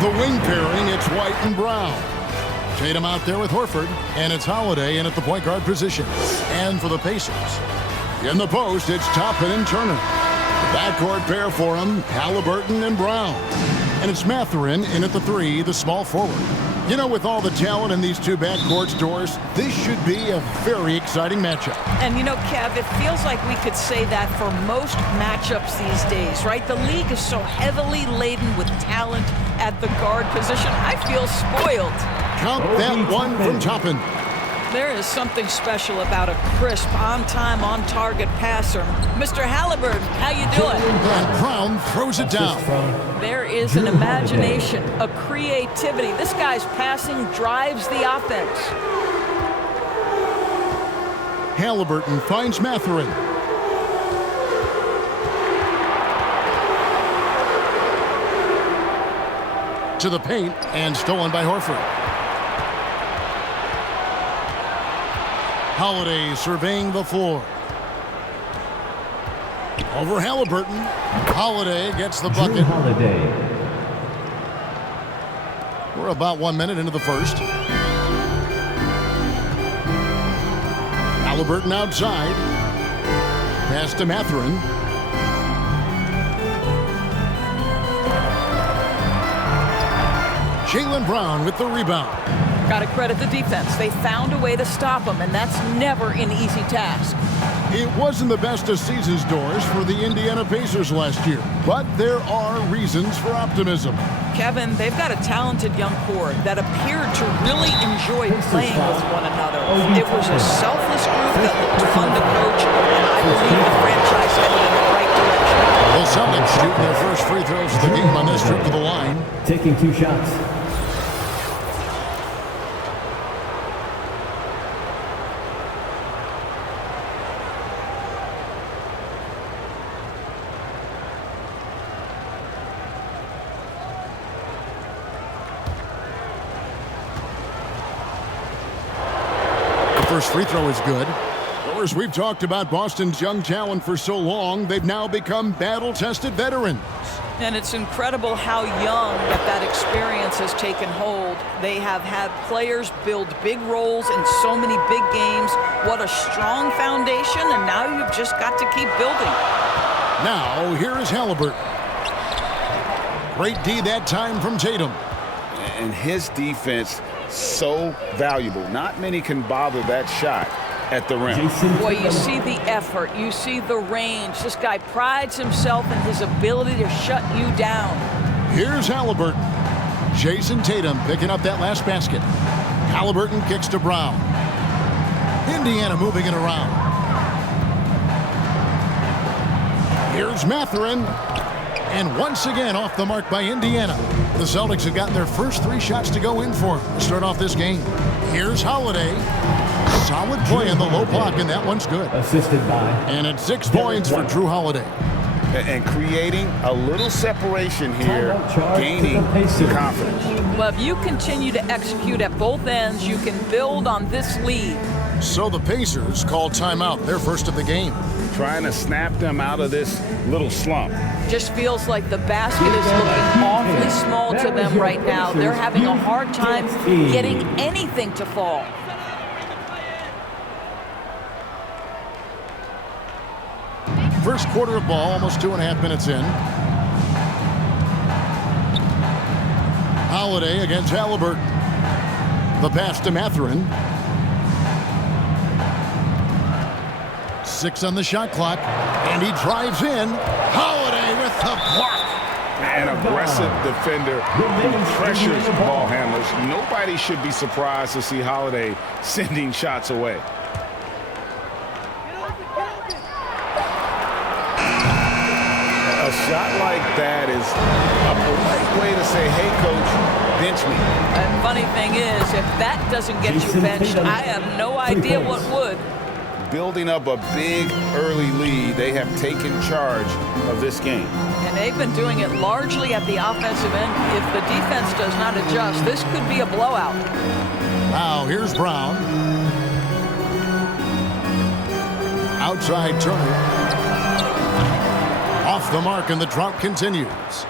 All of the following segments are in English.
The wing pairing, it's White and Brown. Tatum out there with Horford, and it's Holiday in at the point guard position. And for the Pacers, in the post, it's Toppin and Turner. The backcourt pair for him, Halliburton and Brown. And it's Mathurin in at the 3, the small forward. You know, with all the talent in these two backcourts, Doris, this should be a very exciting matchup. And you know, Kev, it feels like we could say that for most matchups these days, right? The league is so heavily laden with talent at the guard position. I feel spoiled. Count that one from Toppin. There is something special about a crisp, on-time, on-target passer. Mr. Halliburton, how you doing? And Brown throws it down. There is an imagination, a creativity. This guy's passing drives the offense. Halliburton finds Mathurin. To the paint, and stolen by Horford. Holiday surveying the floor. Over Halliburton. Holiday gets the bucket. We're about 1 minute into the first. Halliburton outside. Pass to Mathurin. Jaylen Brown with the rebound. Got to credit the defense. They found a way to stop him, and that's never an easy task. It wasn't the best of seasons, Doris, for the Indiana Pacers last year, but there are reasons for optimism. Kevin, they've got a talented young core that appeared to really enjoy playing with one another. It was a selfless group that looked fun to coach, and I believe the franchise headed in the right direction. The Celtics shooting their first free throws of the game on this trip to the line. Taking 2 shots. First free throw is good. Of course, we've talked about Boston's young talent for so long, they've now become battle-tested veterans. And it's incredible how young that experience has taken hold. They have had players build big roles in so many big games. What a strong foundation, and now you've just got to keep building. Now, here is Halliburton. Great D that time from Tatum. And his defense so valuable. Not many can bother that shot at the rim. Boy, you see the effort, you see the range. This guy prides himself in his ability to shut you down. Here's Halliburton. Jayson Tatum picking up that last basket. Halliburton kicks to Brown. Indiana moving it around. Here's Mathurin. And once again off the mark by Indiana. The Celtics have gotten their first 3 shots to go in for them to start off this game. Here's Holiday. Solid play in the low block, and that one's good. Assisted by. And it's 6 points for Drew Holiday. And creating a little separation here, gaining confidence. Well, if you continue to execute at both ends, you can build on this lead. So the Pacers call timeout, their first of the game. Trying to snap them out of this little slump. Just feels like the basket is looking awfully small to them right now. They're having a hard time getting anything to fall. First quarter of ball, almost 2.5 minutes in. Holiday against Halliburton. The pass to Mathurin. 6 on the shot clock, and he drives in. Holiday with the block. An aggressive defender who pressures ball handlers. Nobody should be surprised to see Holiday sending shots away. A shot like that is a polite way to say, hey, coach, bench me. And funny thing is, if that doesn't get you benched, I have no idea what would. Building up a big early lead, they have taken charge of this game. And they've been doing it largely at the offensive end. If the defense does not adjust, this could be a blowout. Now, here's Brown. Outside Turner. Off the mark, and the drought continues.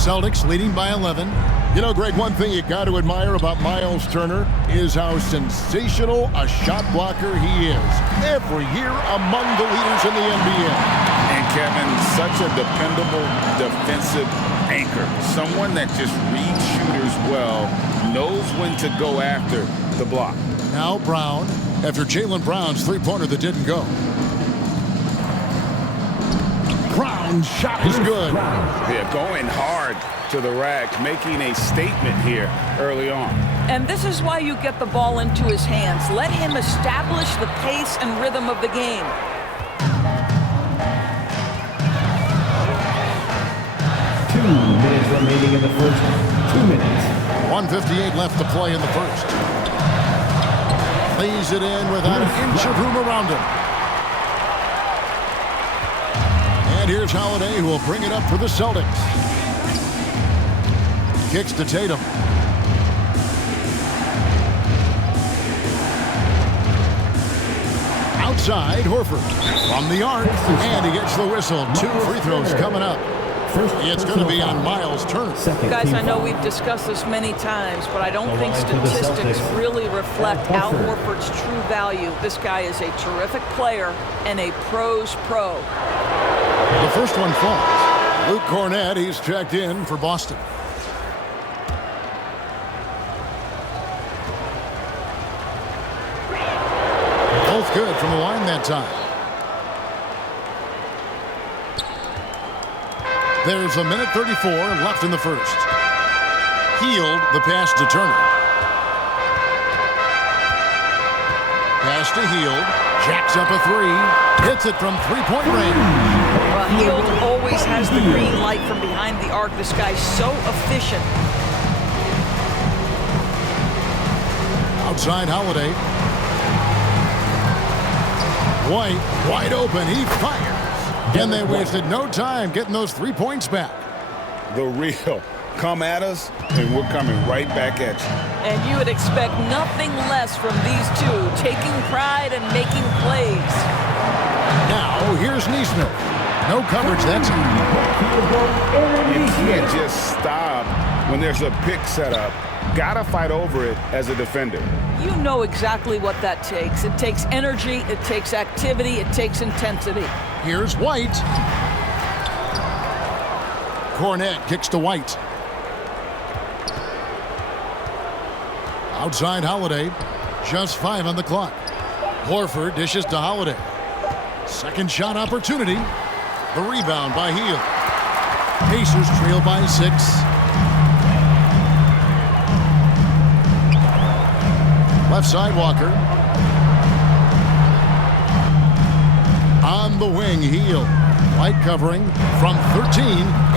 Celtics leading by 11. You know, Greg, one thing you got to admire about Miles Turner is how sensational a shot blocker he is. Every year among the leaders in the NBA. And Kevin, such a dependable defensive anchor. Someone that just reads shooters well, knows when to go after the block. Now Brown, after Jaylen Brown's three-pointer that didn't go. Brown's shot is good. Yeah, going hard to the rack, making a statement here early on. And this is why you get the ball into his hands. Let him establish the pace and rhythm of the game. Minutes remaining in the first. 2 minutes. 1:58 left to play in the first. Lays it in without an inch of room around him. And here's Holiday, who will bring it up for the Celtics. Kicks to Tatum. Outside, Horford from the arc, and he gets the whistle. 2 free throws coming up. It's going to be on Miles Turner. Guys, I know we've discussed this many times, but I don't think statistics really reflect Al Horford's true value. This guy is a terrific player and a pro's pro. The first one falls. Luke Cornett, he's checked in for Boston. Both good from the line that time. There's a minute 34 left in the first. Healed the pass to Turner. Pass to Healed. Jacks up a three. Hits it from three-point range. Well, Healed always has the green light from behind the arc. This guy's so efficient. Outside Holiday. White, wide open. He fires. And they wasted no time getting those 3 points back. The real. Come at us, and we're coming right back at you. And you would expect nothing less from these two, taking pride and making plays. Now, here's Neesmith. No coverage that time. You can't just stop when there's a pick set up. Gotta fight over it as a defender. You know exactly what that takes. It takes energy, it takes activity, it takes intensity. Here's White. Cornett kicks to White. Outside Holiday. Just 5 on the clock. Horford dishes to Holiday. Second shot opportunity. The rebound by Hield. Pacers trail by 6. Left side Walker. On the wing, Hield. White covering from 13,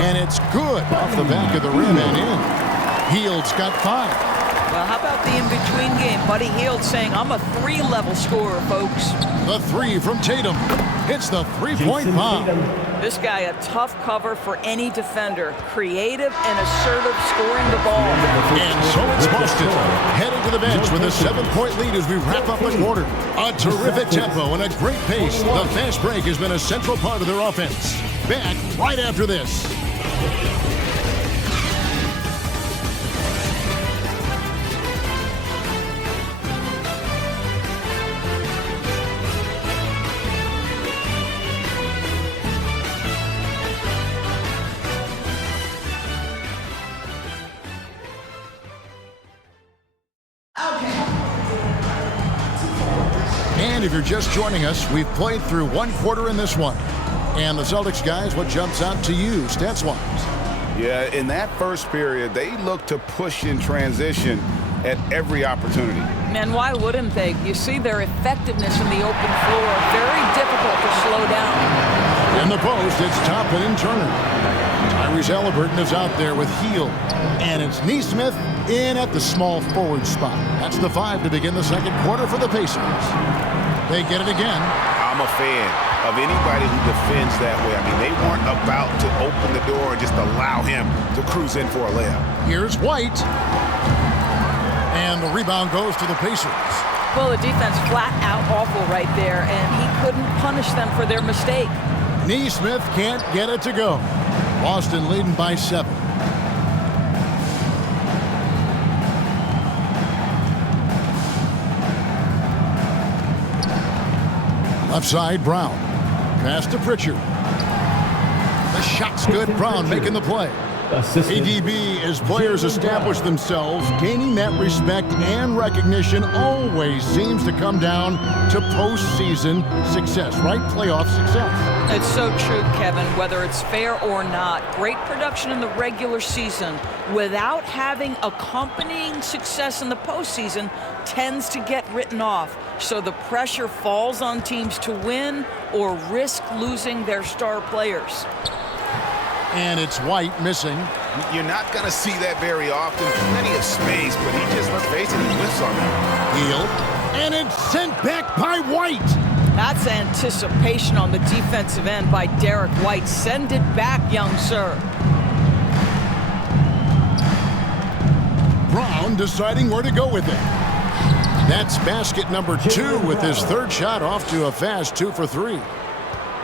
and it's good off the back of the rim and in. Hield's got 5. Well, how about the in-between game? Buddy Hield saying, I'm a 3-level scorer, folks. The 3 from Tatum. Hits the 3-point bomb. This guy, a tough cover for any defender. Creative and assertive, scoring the ball. And so it's Boston heading to the bench with a 7-point lead as we wrap up the quarter. A terrific tempo and a great pace. The fast break has been a central part of their offense. Back right after this. And if you're just joining us, we've played through 1 quarter in this one. And the Celtics guys, what jumps out to you stats-wise? Yeah, in that first period, they looked to push in transition at every opportunity. And why wouldn't they? You see their effectiveness in the open floor. Very difficult to slow down. In the post, it's Toppin and Turner. Tyrese Halliburton is out there with Hield. And it's Neesmith in at the small forward spot. That's the 5 to begin the second quarter for the Pacers. They get it again. I'm a fan of anybody who defends that way. I mean, they weren't about to open the door and just allow him to cruise in for a layup. Here's White. And the rebound goes to the Pacers. Well, the defense flat out awful right there, and he couldn't punish them for their mistake. Neesmith can't get it to go. Boston leading by 7. Left side, Brown. Pass to Pritchard. The shot's good. Brown making the play. ADB, as players establish themselves, gaining that respect and recognition always seems to come down to postseason success, right? Playoff success. It's so true, Kevin, whether it's fair or not. Great production in the regular season without having accompanying success in the postseason tends to get written off. So the pressure falls on teams to win or risk losing their star players. And it's White missing. You're not going to see that very often. Plenty of space, but he just, let's face it, he whiffs on that. Heel. And it's sent back by White. That's anticipation on the defensive end by Derrick White. Send it back, young sir. Brown deciding where to go with it. That's basket number 2 with his third shot off to a fast 2 for 3.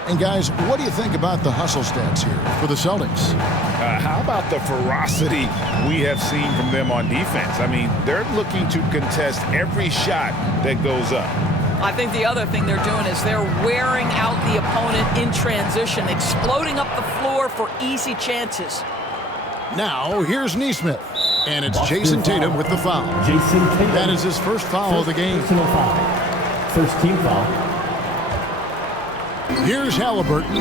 And guys, what do you think about the hustle stats here for the Celtics? How about the ferocity we have seen from them on defense? I mean, they're looking to contest every shot that goes up. I think the other thing they're doing is they're wearing out the opponent in transition, exploding up the floor for easy chances. Now, here's Nesmith. And it's Jayson Tatum with the foul. Jayson Tatum. That is his first foul of the game. Personal foul. First team foul. Here's Halliburton.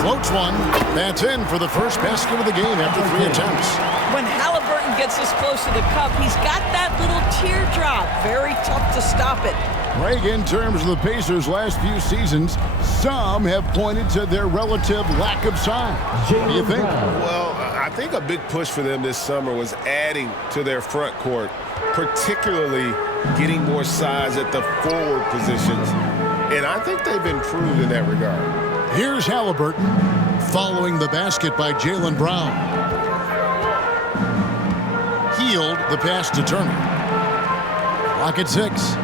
Floats one. That's in for the first basket of the game after 3 attempts. When Halliburton gets this close to the cup, he's got that little teardrop. Very tough to stop it. Greg, in terms of the Pacers' last few seasons, some have pointed to their relative lack of size. What do you think? Well, I think a big push for them this summer was adding to their front court, particularly getting more size at the forward positions. And I think they've improved in that regard. Here's Halliburton following the basket by Jaylen Brown. Healed the pass to Turner. Clock at 6.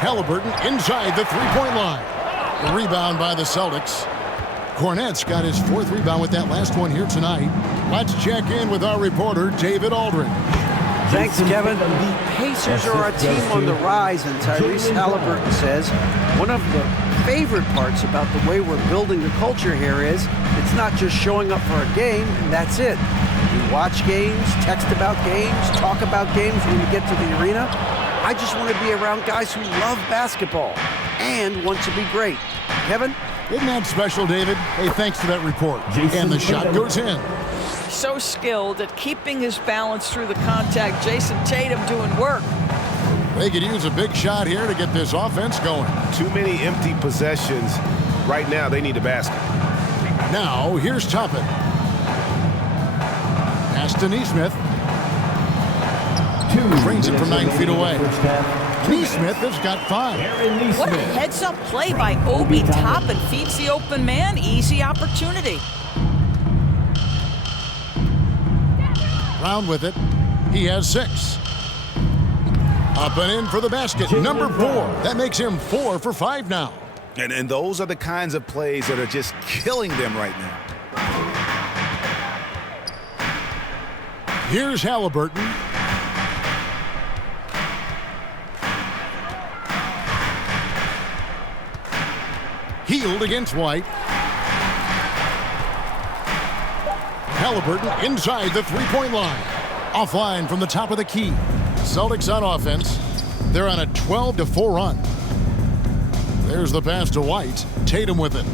Halliburton inside the three-point line. The rebound by the Celtics. Cornette's got his 4th rebound with that last one here tonight. Let's check in with our reporter, David Aldridge. Thanks, Kevin. The Pacers are a team on the rise, and Tyrese Halliburton says one of the favorite parts about the way we're building the culture here is it's not just showing up for a game, and that's it. We watch games, text about games, talk about games when we get to the arena. I just want to be around guys who love basketball and want to be great. Kevin? Isn't that special, David? Hey, thanks for that report. And the shot goes in. So skilled at keeping his balance through the contact. Jayson Tatum doing work. They could use a big shot here to get this offense going. Too many empty possessions. Right now, they need a basket. Now, here's Toppin. Pass to Nesmith. Trains it from 9 feet away. Nesmith has got 5. What a heads-up play by Obi Toppin. Feeds the open man. Easy opportunity. Brown with it. He has 6. Up and in for the basket. Number 4. That makes him 4 for 5 now. And those are the kinds of plays that are just killing them right now. Here's Halliburton. Healed against White. Halliburton inside the three-point line. Offline from the top of the key. Celtics on offense. They're on a 12-4 run. There's the pass to White. Tatum with it.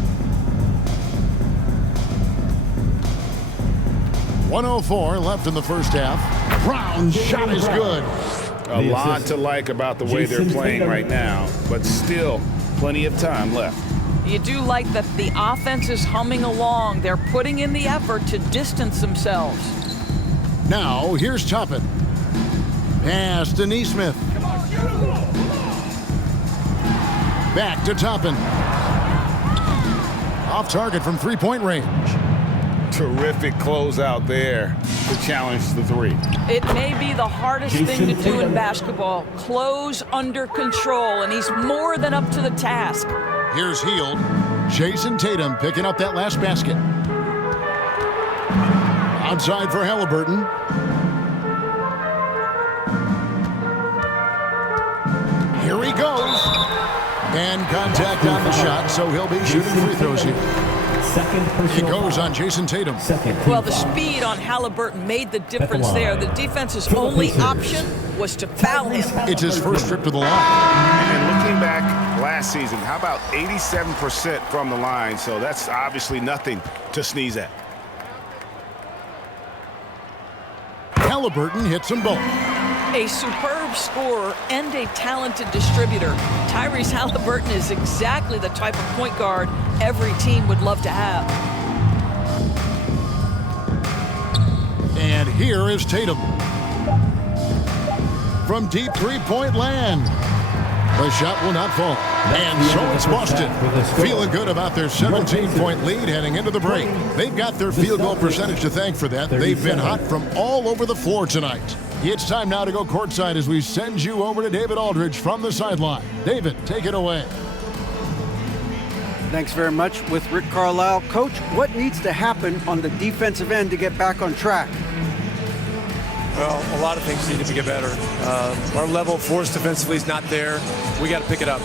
1:04 left in the first half. Brown's shot is good. A lot to like about the way they're playing right now, but still plenty of time left. You do like that the offense is humming along. They're putting in the effort to distance themselves. Now, here's Toppin. Pass to Nesmith. Back to Toppin. Off target from three-point range. Terrific closeout there to challenge the 3. It may be the hardest thing to do in basketball. Close under control, and he's more than up to the task. Here's Healed. Jayson Tatum picking up that last basket. Outside for Halliburton. tacked on the shot, so he'll be shooting free throws here. Second It personal goes foul. on Jayson Tatum. Second team Well, the foul. speed on Halliburton made the difference line. there. The defense's For the only Pacers. option was to foul him. It's his first trip to the line. And looking back last season, how about 87% from the line? So that's obviously nothing to sneeze at. Halliburton hits them both. A superb scorer and a talented distributor. Tyrese Halliburton is exactly the type of point guard every team would love to have. And here is Tatum. From deep three-point land. The shot will not fall. And so it's Boston. Feeling good about their 17-point lead heading into the break. They've got their field goal percentage to thank for that. They've been hot from all over the floor tonight. It's time now to go courtside as we send you over to David Aldridge from the sideline. David, take it away. Thanks very much. With Rick Carlisle. Coach, what needs to happen on the defensive end to get back on track? Well, a lot of things need to get better. Our level of force defensively is not there. We got to pick it up.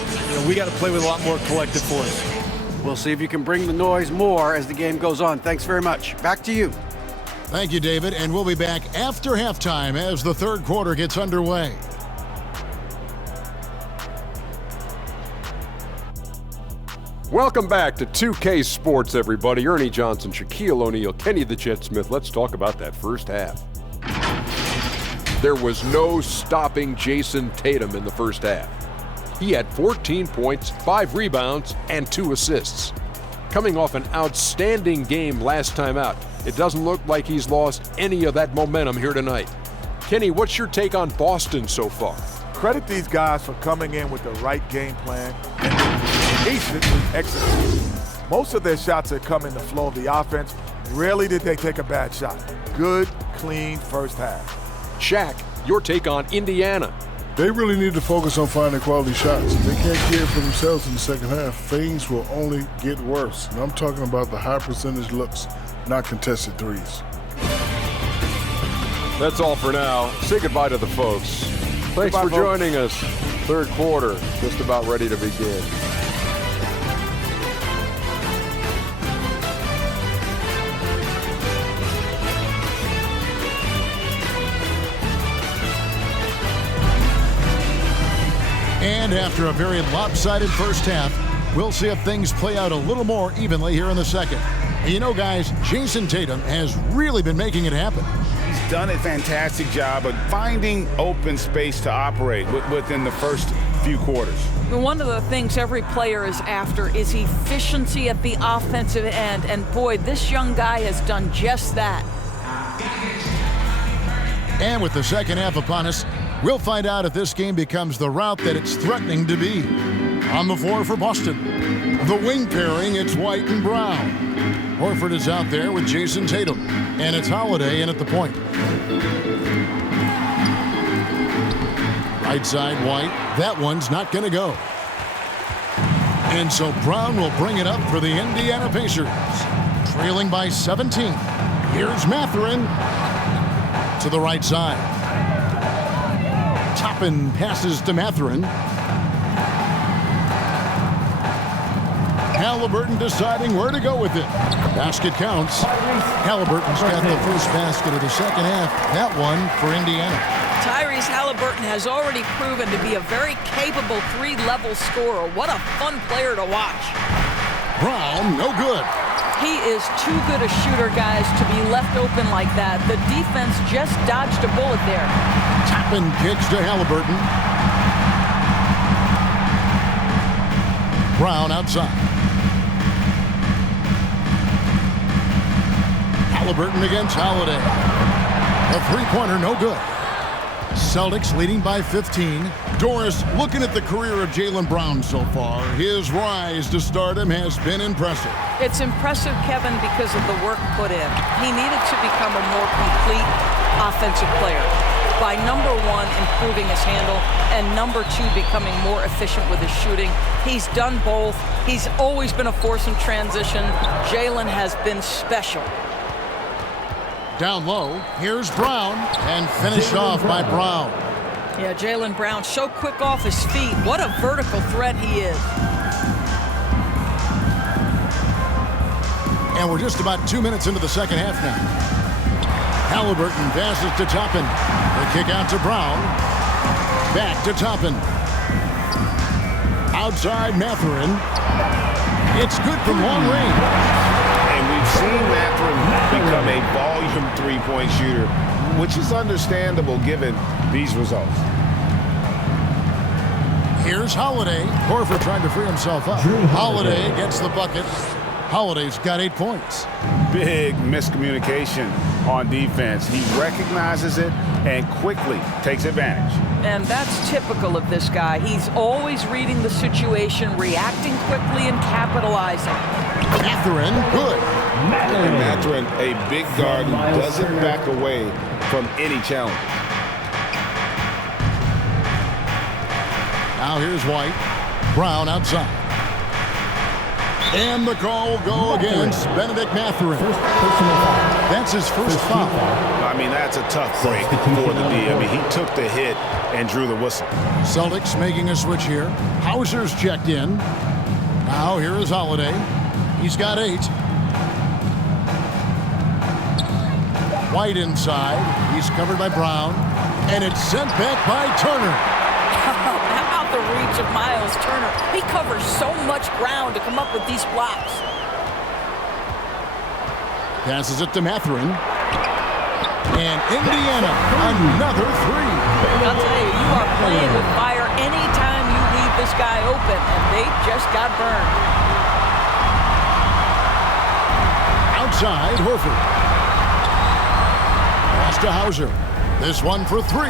We got to play with a lot more collective force. We'll see if you can bring the noise more as the game goes on. Thanks very much. Back to you. Thank you, David, and we'll be back after halftime as the third quarter gets underway. Welcome back to 2K Sports, everybody. Ernie Johnson, Shaquille O'Neal, Kenny the Jet Smith. Let's talk about that first half. There was no stopping Jayson Tatum in the first half. He had 14 points, 5 rebounds, and 2 assists. Coming off an outstanding game last time out, it doesn't look like he's lost any of that momentum here tonight. Kenny, what's your take on Boston so far? Credit these guys for coming in with the right game plan and patiently executing. Most of their shots have come in the flow of the offense. Rarely did they take a bad shot. Good, clean first half. Shaq, your take on Indiana. They really need to focus on finding quality shots. If they can't care for themselves in the second half, things will only get worse. And I'm talking about the high percentage looks, not contested threes. That's all for now. Say goodbye to the folks. Thanks Goodbye, for folks. joining us. Third quarter, just about ready to begin. And after a very lopsided first half, we'll see if things play out a little more evenly here in the second. And you know, guys, Jayson Tatum has really been making it happen. He's done a fantastic job of finding open space to operate within the first few quarters. One of the things every player is after is efficiency at the offensive end. And boy, this young guy has done just that. And with the second half upon us, we'll find out if this game becomes the route that it's threatening to be. On the floor for Boston, the wing pairing, it's White and Brown. Horford is out there with Jayson Tatum, and it's Holiday in at the point. Right side, White. That one's not going to go. And so Brown will bring it up for the Indiana Pacers. Trailing by 17. Here's Mathurin to the right side. Toppin passes to Mathurin. Halliburton deciding where to go with it. Basket counts. Halliburton's got the first basket of the second half. That one for Indiana. Tyrese Halliburton has already proven to be a very capable three-level scorer. What a fun player to watch. Brown, no good. He is too good a shooter, guys, to be left open like that. The defense just dodged a bullet there. Toppin kicks to Halliburton. Brown outside. Halliburton against Holiday. A three-pointer, no good. Celtics leading by 15. Doris, looking at the career of Jaylen Brown so far, his rise to stardom has been impressive. It's impressive, Kevin, because of the work put in. He needed to become a more complete offensive player. By number one, improving his handle, and number two, becoming more efficient with his shooting. He's done both. He's always been a force in transition. Jaylen has been special. Down low, here's Brown, and finished off by Brown. Yeah, Jaylen Brown, so quick off his feet. What a vertical threat he is. And we're just about 2 minutes into the second half now. Halliburton passes to Toppin. The kick out to Brown. Back to Toppin. Outside Mathurin. It's good from long range. And we've seen Mathurin become a volume three-point shooter, which is understandable given these results. Here's Holiday. Horford trying to free himself up. Holiday gets the bucket. Holiday's got 8 points. Big miscommunication on defense. He recognizes it and quickly takes advantage. And that's typical of this guy. He's always reading the situation, reacting quickly, and capitalizing. Mathurin, good. And Mathurin, a big guard who doesn't back away from any challenge. Now here's White. Brown outside. And the call will go against Benedict Mathurin. That's his first foul. I mean, that's a tough break for the D. I mean, he took the hit and drew the whistle. Celtics making a switch here. Hauser's checked in. Now here is Holiday. He's got 8. White inside. He's covered by Brown. And it's sent back by Turner. How about the reach of Miles Turner? He covers so much ground to come up with these blocks. Passes it to Mathurin. And Indiana, another 3. I'll tell you, you are playing with fire anytime you leave this guy open, and they just got burned. Outside, Horford. Pass to Hauser. This one for 3.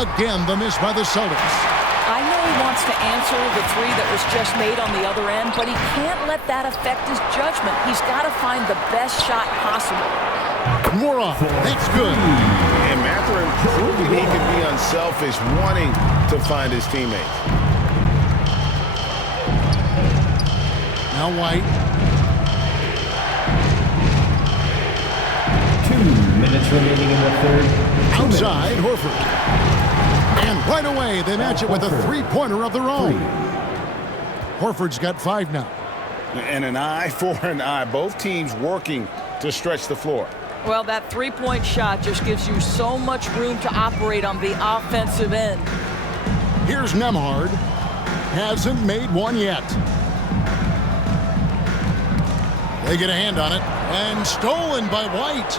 Again, the miss by the Celtics. I know he wants to answer the 3 that was just made on the other end, but he can't let that affect his judgment. He's got to find the best shot possible. Moron, that's good. And Mathurin proving he can be unselfish, wanting to find his teammates. Now White. 2 minutes remaining in the third. Outside, Horford. And right away, they match it with a three-pointer of their own. Horford's got 5 now. And an eye for an eye. Both teams working to stretch the floor. Well, that three-point shot just gives you so much room to operate on the offensive end. Here's Nembhard. Hasn't made one yet. They get a hand on it. And stolen by White.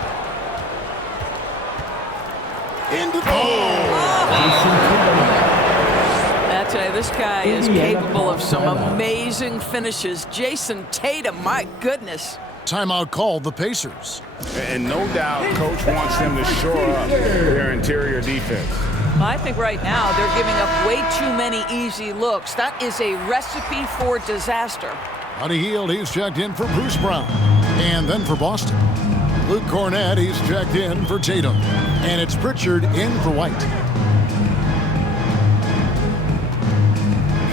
Into I tell you, this guy is capable of some amazing finishes. Jayson Tatum, my goodness. Timeout called the Pacers. And no doubt, Coach wants them to shore up their interior defense. I think right now they're giving up way too many easy looks. That is a recipe for disaster. Buddy Hield, he's checked in for Bruce Brown. And then for Boston. Luke Cornett, he's checked in for Tatum. And it's Pritchard in for White.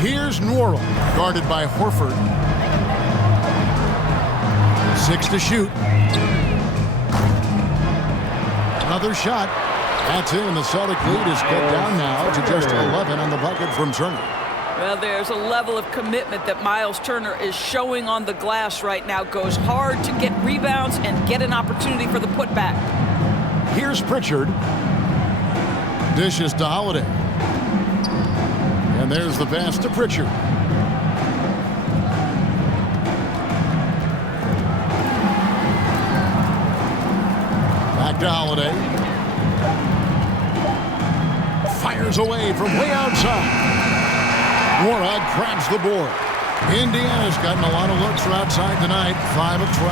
Here's Nwora, guarded by Horford. 6 to shoot. Another shot. That's it, and the Celtic lead is cut down now to just 11 on the bucket from Turner. Well, there's a level of commitment that Miles Turner is showing on the glass right now. Goes hard to get rebounds and get an opportunity for the putback. Here's Pritchard. Dishes to Holiday. And there's the pass to Pritchard. Back to Holiday. Fires away from way outside. Nwora grabs the board. Indiana's gotten a lot of looks from outside tonight. 5 of 12.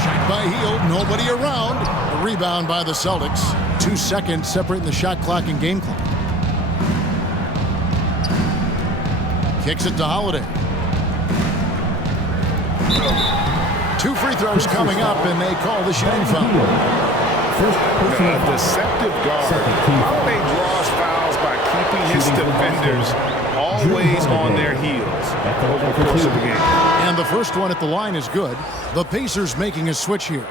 Shot by Hield. Nobody around. A rebound by the Celtics. 2 seconds separating the shot clock and game clock. Kicks it to Holiday. 2 free throws coming up, and they call the shooting foul. A deceptive guard. Holiday draws fouls by keeping his defenders always on their heels over the course of the game. And the first one at the line is good. The Pacers making a switch here.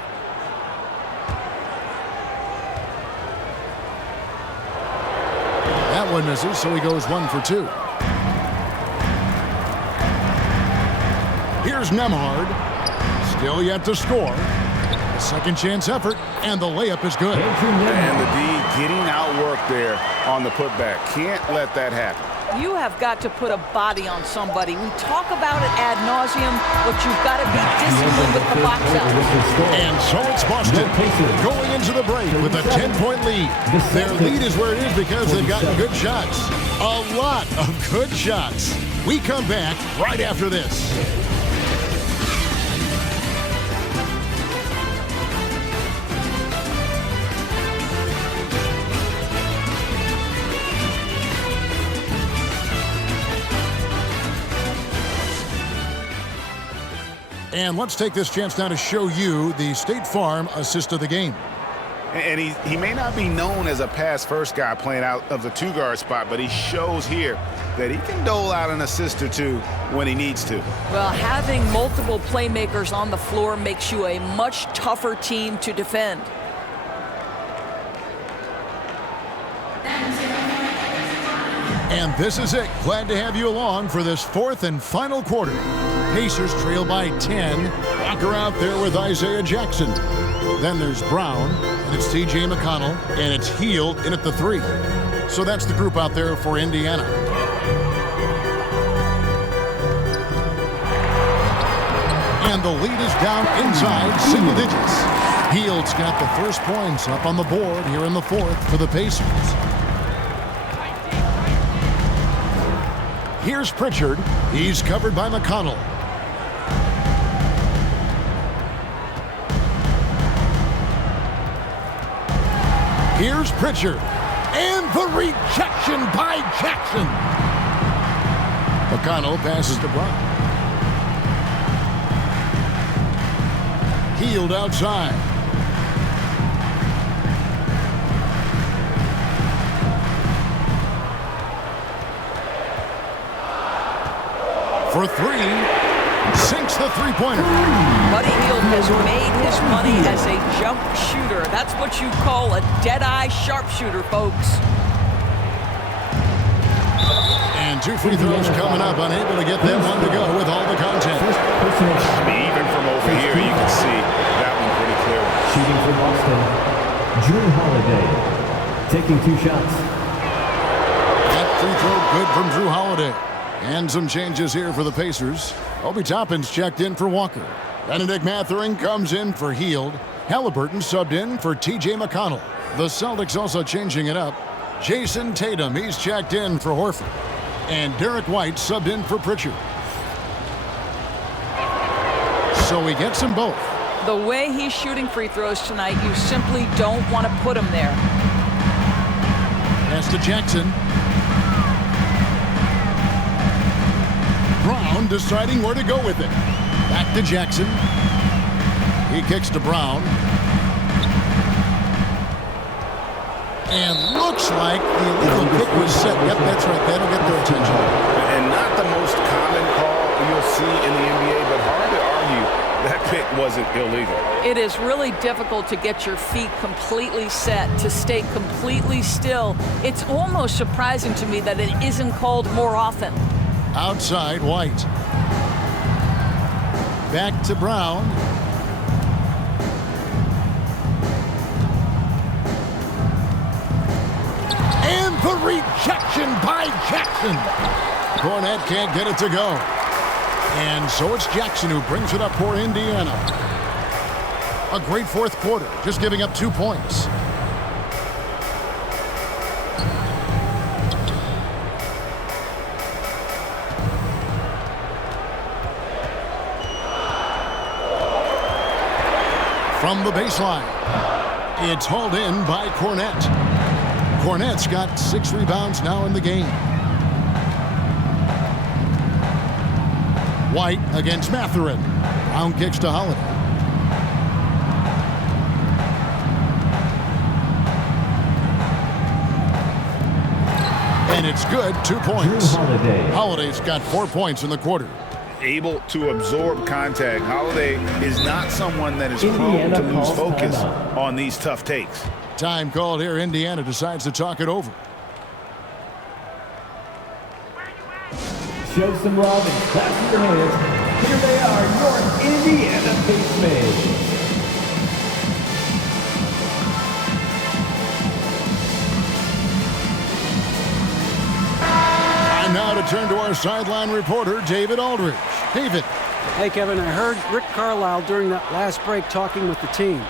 That one misses, so he goes 1 for 2. Here's Nembhard. Still yet to score. A second chance effort, and the layup is good. And the D getting outworked there on the putback. Can't let that happen. You have got to put a body on somebody. We talk about it ad nauseum, but you've got to be disciplined with the box out. And so it's Boston going into the break with a 10-point lead. Their lead is where it is because they've gotten good shots. A lot of good shots. We come back right after this. And let's take this chance now to show you the State Farm assist of the game. And he may not be known as a pass-first guy playing out of the two-guard spot, but he shows here that he can dole out an assist or two when he needs to. Well, having multiple playmakers on the floor makes you a much tougher team to defend. And this is it. Glad to have you along for this fourth and final quarter. Pacers trail by 10. Walker out there with Isaiah Jackson. Then there's Brown, and it's TJ McConnell, and it's Hield in at the 3. So that's the group out there for Indiana. And the lead is down inside single digits. Hield's got the first points up on the board here in the fourth for the Pacers. Here's Pritchard. He's covered by McConnell. Here's Pritchard. And the rejection by Jackson. McConnell passes to Brown. Hield outside. For 3, sinks the three-pointer. Buddy Hield has made his money as a jump shooter. That's what you call a dead-eye sharpshooter, folks. And 2 free throws coming up, unable to get that one to go with all the content. Even from over here, you can see that one pretty clearly. Shooting for Boston, Drew Holiday, taking 2 shots. That free throw good from Drew Holiday. And some changes here for the Pacers. Obi Toppin's checked in for Walker. Benedict Mathurin comes in for Hield. Halliburton subbed in for TJ McConnell. The Celtics also changing it up. Jayson Tatum, he's checked in for Horford. And Derrick White subbed in for Pritchard. So he gets them both. The way he's shooting free throws tonight, you simply don't want to put him there. Pass to Jackson. Brown deciding where to go with it. Back to Jackson. He kicks to Brown. And looks like the illegal kick was set. Yep, that's right. That'll get their attention. And not the most common call you'll see in the NBA, but hard to argue that pick wasn't illegal. It is really difficult to get your feet completely set, to stay completely still. It's almost surprising to me that it isn't called more often. Outside, White. Back to Brown. And the rejection by Jackson. Cornette can't get it to go. And so it's Jackson who brings it up for Indiana. A great fourth quarter, just giving up 2 points. From the baseline, it's hauled in by Cornette. Cornette's got 6 rebounds now in the game. White against Mathurin. Brown kicks to Holiday. And it's good, 2 points. Holiday's got 4 points in the quarter. Able to absorb contact. Holiday is not someone that is prone to lose focus on these tough takes. Time called here. Indiana decides to talk it over. Show some love and clap your hands. Here they are, your Indiana Pacers. turn to our sideline reporter, David Aldridge. David. Hey, Kevin, I heard Rick Carlisle during that last break talking with the team.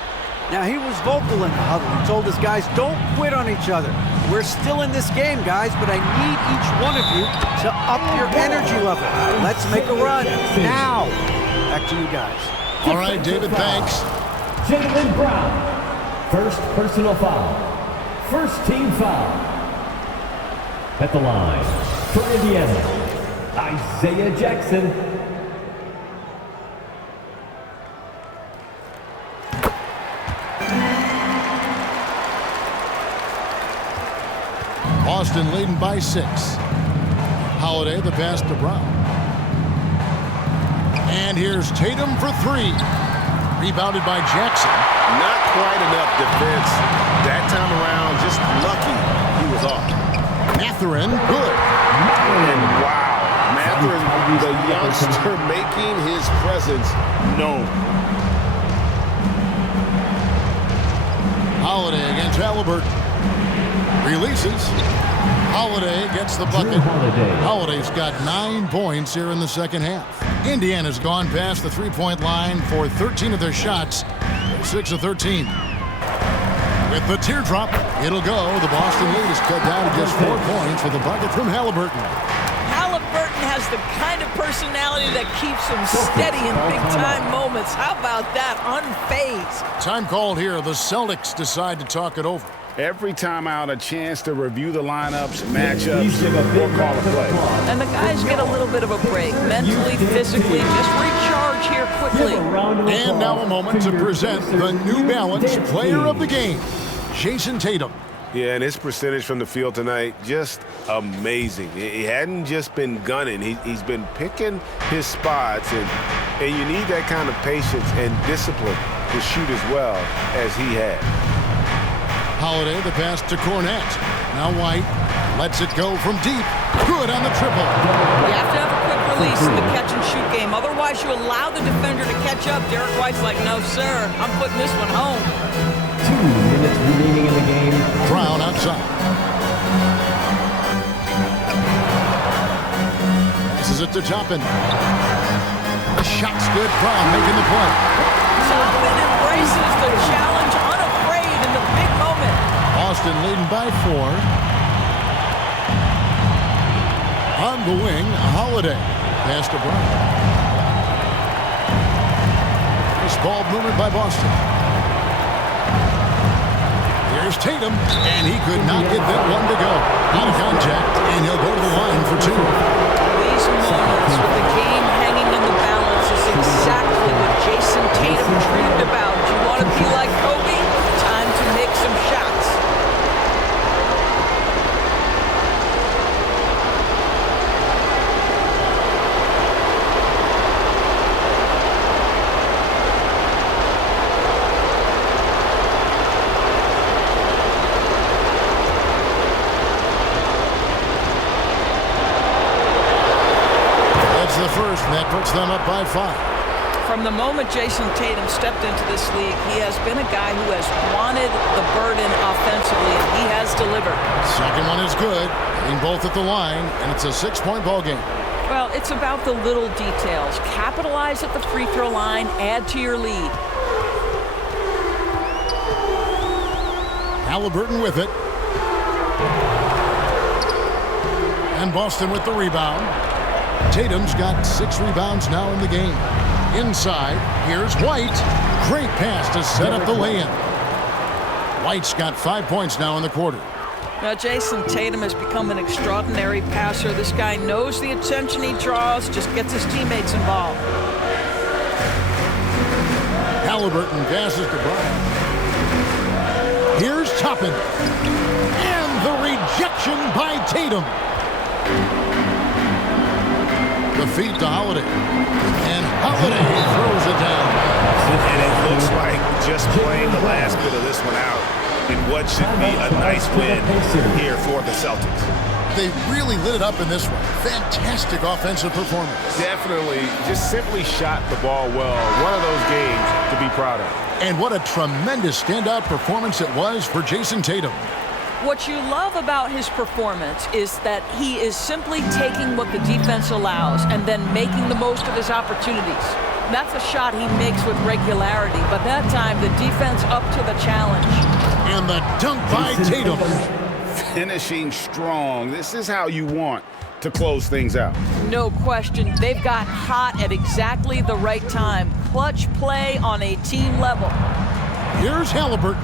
Now, he was vocal in the huddle. He told his guys, don't quit on each other. We're still in this game, guys, but I need each one of you to up your energy level. Let's make a run now. Back to you guys. All right, David, thanks. Jaylen Brown, first personal foul. First team foul. At the line, for Indiana, Isaiah Jackson. Boston leading by 6. Holiday, the pass to Brown. And here's Tatum for 3. Rebounded by Jackson. Not quite enough defense that time around. Just lucky he was off. Mathurin, good. And wow, Mathurin, the youngster, making his presence known. Holiday against Halliburton. Releases. Holiday gets the bucket. Holiday's got 9 points here in the second half. Indiana's gone past the three-point line for 13 of their shots. 6 of 13. With the teardrop, it'll go. The Boston lead is cut down to just 4 points with a bucket from Halliburton. Halliburton has the kind of personality that keeps him steady in big-time moments. How about that? Unfazed. Time called here. The Celtics decide to talk it over. Every time out, a chance to review the lineups, matchups, or call a play. And the guys get a little bit of a break, mentally, physically, just recharge here quickly. And now a moment to present the New Balance Player of the Game, Jayson Tatum. Yeah, and his percentage from the field tonight, just amazing. He hadn't just been gunning. He's been picking his spots, and you need that kind of patience and discipline to shoot as well as he had. Holiday, the pass to Cornette. Now White lets it go from deep. Good on the triple. You have to have a quick release in the catch-and-shoot game. Otherwise, you allow the defender to catch up. Derrick White's like, no, sir, I'm putting this one home. 2 minutes remaining in the game. Brown outside. Passes it to Toppin. The shot's good. Brown making the play. Toppin embraces the challenge unafraid in the big moment. Boston leading by 4. On the wing, Holiday. Pass to Brown. Nice ball movement by Boston. Here's Tatum, and he could not get that one to go. Out of contact, and he'll go to the line for 2. These moments with the game hanging in the balance is exactly what Jayson Tatum dreamed about. Do you want to be like Kobe? Time to make some shots. The first, and that puts them up by 5. From the moment Jayson Tatum stepped into this league, he has been a guy who has wanted the burden offensively, and he has delivered. Second one is good, hitting both at the line, and it's a 6-point ball game. Well, it's about the little details. Capitalize at the free throw line, add to your lead. Halliburton with it. And Boston with the rebound. Tatum's got 6 rebounds now in the game. Inside, here's White. Great pass to set up the lay-in. White's got 5 points now in the quarter. Now, Jayson Tatum has become an extraordinary passer. This guy knows the attention he draws, just gets his teammates involved. Halliburton passes to Brown. Here's Toppin. And the rejection by Tatum. The feed to Holiday. And Holiday throws it down. And it looks like just playing the last bit of this one out in what should be a nice win here for the Celtics. They really lit it up in this one. Fantastic offensive performance. Definitely just simply shot the ball well. One of those games to be proud of. And what a tremendous standout performance it was for Jayson Tatum. What you love about his performance is that he is simply taking what the defense allows and then making the most of his opportunities. That's a shot he makes with regularity, but that time the defense up to the challenge. And the dunk by Tatum. Finishing strong. This is how you want to close things out. No question. They've got hot at exactly the right time. Clutch play on a team level. Here's Halliburton.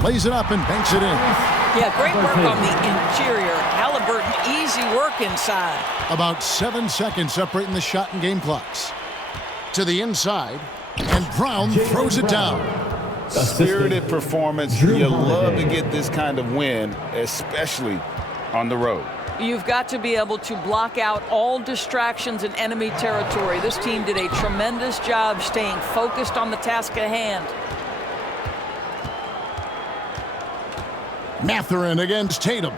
Plays it up and banks it in. Yeah, great work on the interior. Halliburton, easy work inside. About 7 seconds separating the shot and game clocks. To the inside, and Brown throws it down. Spirited performance. You love to get this kind of win, especially on the road. You've got to be able to block out all distractions in enemy territory. This team did a tremendous job staying focused on the task at hand. Mathurin against Tatum.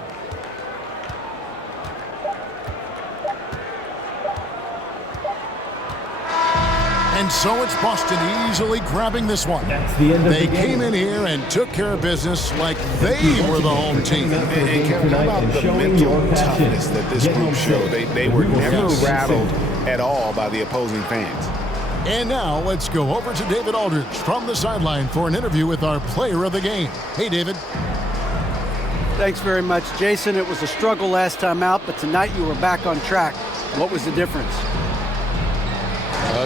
And so it's Boston easily grabbing this one. That's the end of They the game. came in here and took care of business like they were the home team. And Kevin, how about the mental toughness that this group showed? They were never rattled at all by the opposing fans. And now let's go over to David Aldridge from the sideline for an interview with our player of the game. Hey, David. Thanks very much, Jayson. It was a struggle last time out, but tonight you were back on track. What was the difference?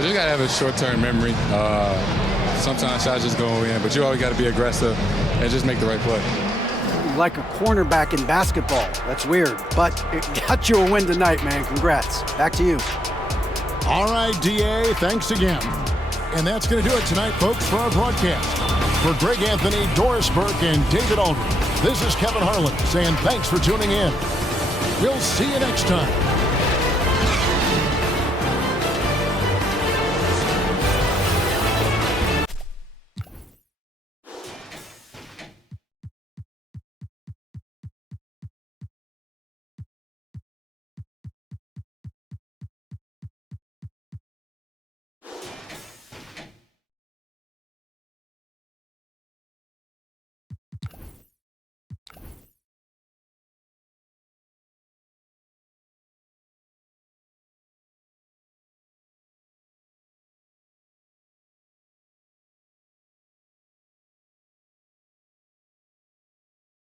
Just got to have a short-term memory. Sometimes shots just go in, but you always got to be aggressive and just make the right play. Like a cornerback in basketball. That's weird, but it got you a win tonight, man. Congrats. Back to you. All right, DA, thanks again. And that's going to do it tonight, folks, for our broadcast. For Greg Anthony, Doris Burke, and David Aldridge, this is Kevin Harlan saying thanks for tuning in. We'll see you next time.